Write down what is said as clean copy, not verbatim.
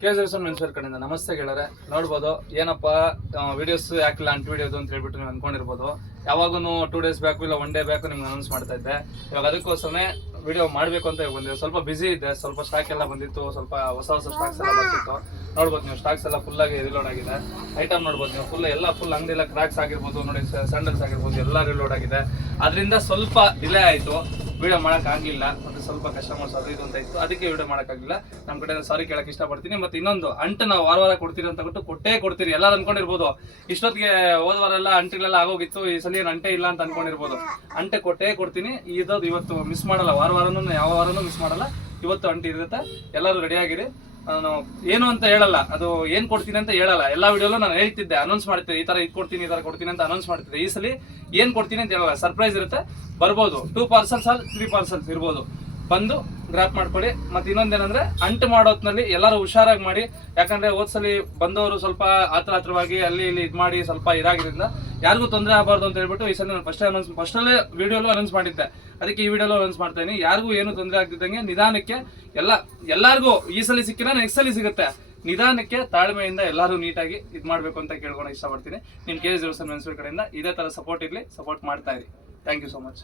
KSRSN menswear ಕಡೆಯಿಂದ ನಮಸ್ತೆ ಗೆಳರೆ. ನೋಡ್ಬೋದು ಏನಪ್ಪ ವಿಡಿಯೋಸ್ ಯಾಕಿಲ್ಲ ಅಂಟ್ ವಿಡಿಯೋದು ಅಂತ ಹೇಳ್ಬಿಟ್ಟು ನೀವು ಅನ್ಕೊಂಡಿರ್ಬೋದು. ಯಾವಾಗೂ 2 ಡೇಸ್ ಬ್ಯಾಕು ಇಲ್ಲ 1 ಡೇ ಬ್ಯಾಕು ನಿಮ್ಗೆ ಅನೌನ್ಸ್ ಮಾಡ್ತಾ ಇದ್ದೆ. ಇವಾಗ ಅದಕ್ಕೋಸ್ಕರ ವಿಡಿಯೋ ಮಾಡಬೇಕು ಅಂತ ಬಂದಿದೆ. ಸ್ವಲ್ಪ ಬಿಸಿ ಇದೆ, ಸ್ವಲ್ಪ ಸ್ಟಾಕ್ ಎಲ್ಲ ಬಂದಿತ್ತು, ಸ್ವಲ್ಪ ಹೊಸ ಸ್ಟಾಕ್ಸ್ ಎಲ್ಲ ಬರ್ತಿತ್ತು. ನೋಡ್ಬೋದು ನೀವು ಸ್ಟಾಕ್ಸ್ ಎಲ್ಲ ಫುಲ್ ಆಗಿ ರಿಲೋಡ್ ಆಗಿದೆ. ಐಟಮ್ ನೋಡ್ಬೋದು ನೀವು ಫುಲ್ ಅಂಗಡಿ ಎಲ್ಲ ಕ್ರಾಕ್ಸ್ ಆಗಿರ್ಬೋದು, ನೋಡಿ ಸ್ಯಾಂಡಲ್ಸ್ ಆಗಿರ್ಬೋದು ಎಲ್ಲ ರಿಲೋಡ್ ಆಗಿದೆ. ಅದರಿಂದ ಸ್ವಲ್ಪ ಡಿಲೇ ಆಯಿತು, ವಿಡಿಯೋ ಮಾಡೋಕ್ಕಾಗಲಿಲ್ಲ. ಮತ್ತು ಸ್ವಲ್ಪ ಕಸ್ಟಮರ್ಸ್ ಅದು ಇದು ಅಂತ ಇತ್ತು, ಅದಕ್ಕೆ ವಿಡಿಯೋ ಮಾಡೋಕ್ಕಾಗಲಿಲ್ಲ. ನಮ್ಮ ಕಡೆ ಸಾರಿ ಕೇಳಕ್ಕೆ ಇಷ್ಟಪಡ್ತೀನಿ. ಮತ್ತು ಇನ್ನೊಂದು ಅಂಟು ನಾವು ವಾರ ಕೊಡ್ತೀರಿ ಅಂತ ಬಿಟ್ಟು ಕೊಟ್ಟೇ ಕೊಡ್ತೀರಿ. ಎಲ್ಲರೂ ಅನ್ಕೊಂಡಿರ್ಬೋದು ಇಷ್ಟೊತ್ತಿಗೆ ಹೋದ ವಾರ ಎಲ್ಲ ಅಂಟಿಗಳೆಲ್ಲ ಆಗೋಗಿತ್ತು, ಈ ಸಲ ಏನು ಅಂಟೆ ಇಲ್ಲ ಅಂತ ಅನ್ಕೊಂಡಿರ್ಬೋದು. ಅಂಟೆ ಕೊಟ್ಟೇ ಕೊಡ್ತೀನಿ. ಇವತ್ತು ಮಿಸ್ ಮಾಡಲ್ಲ, ವಾರನೂ ಯಾವ ವಾರನೂ ಮಿಸ್ ಮಾಡಲ್ಲ. ಇವತ್ತು ಅಂಟಿ ಇರುತ್ತೆ, ಎಲ್ಲರೂ ರೆಡಿಯಾಗಿರಿ. ನಾನು ಏನು ಅಂತ ಹೇಳಲ್ಲ, ಅದು ಏನು ಕೊಡ್ತೀನಿ ಅಂತ ಹೇಳಲ್ಲ. ಎಲ್ಲ ವಿಡಿಯೋಲು ನಾನು ಹೇಳ್ತಿದ್ದೆ, ಅನೌನ್ಸ್ ಮಾಡ್ತಿದ್ದೆ, ಈ ಥರ ಇದು ಕೊಡ್ತೀನಿ, ಈ ಥರ ಕೊಡ್ತೀನಿ ಅಂತ ಅನೌನ್ಸ್ ಮಾಡ್ತಿದ್ದೆ. ಈ ಸಲ ಏನು ಕೊಡ್ತೀನಿ ಅಂತ ಹೇಳಲ್ಲ, ಸರ್ಪ್ರೈಸ್ ಇರುತ್ತೆ. ಬರ್ಬೋದು 2 ಪಾರ್ಸಲ್ಸ್ 3 ಪಾರ್ಸಲ್ಸ್ ಇರ್ಬೋದು, ಬಂದು ಗ್ರಾಪ್ ಮಾಡ್ಕೊಳ್ಳಿ. ಮತ್ತು ಇನ್ನೊಂದೇನಂದ್ರೆ ಅಂಟು ಮಾಡೋತ್ನಲ್ಲಿ ಎಲ್ಲರೂ ಹುಷಾರಾಗಿ ಮಾಡಿ. ಯಾಕಂದ್ರೆ ಹೋದ್ಸಲಿ ಬಂದವರು ಸ್ವಲ್ಪ ಹತ್ರವಾಗಿ ಅಲ್ಲಿ ಇಲ್ಲಿ ಇದು ಮಾಡಿ ಸ್ವಲ್ಪ ಇದಾಗಿದ್ದರಿಂದ ಯಾರಿಗೂ ತೊಂದರೆ ಆಗಬಾರ್ದು ಅಂತ ಹೇಳ್ಬಿಟ್ಟು ಈ ಸಲ ನಾನು ಫಸ್ಟಲ್ಲೇ ವಿಡಿಯೋಲು ಅನೌನ್ಸ್ ಮಾಡಿದ್ದೆ. ಅದಕ್ಕೆ ಈ ವಿಡಿಯೋಲು ಅನೌನ್ಸ್ ಮಾಡ್ತಾ ಇದೀನಿ. ಯಾರಿಗೂ ಏನು ತೊಂದರೆ ಆಗ್ತಿದ್ದಂಗೆ ನಿಧಾನಕ್ಕೆ ಎಲ್ಲರಿಗೂ ಈ ಸಲ ಸಿಕ್ಕಿಲ್ಲ, ನೆಕ್ಸ್ಟ್ ಸಲ ಸಿಗುತ್ತೆ. ನಿಧಾನಕ್ಕೆ ತಾಳ್ಮೆಯಿಂದ ಎಲ್ಲರೂ ನೀಟಾಗಿ ಇದು ಮಾಡಬೇಕು ಅಂತ ಕೇಳ್ಕೊಂಡು ಇಷ್ಟಪಡ್ತೀನಿ. ನಿಮ್ಮ KSRSN ಮೆನ್ಸ್ವೇರ್ ಕಡೆಯಿಂದ ಇದೇ ಥರ ಸಪೋರ್ಟ್ ಇರಲಿ, ಸಪೋರ್ಟ್ ಮಾಡ್ತಾ ಇರಿ. Thank you so much.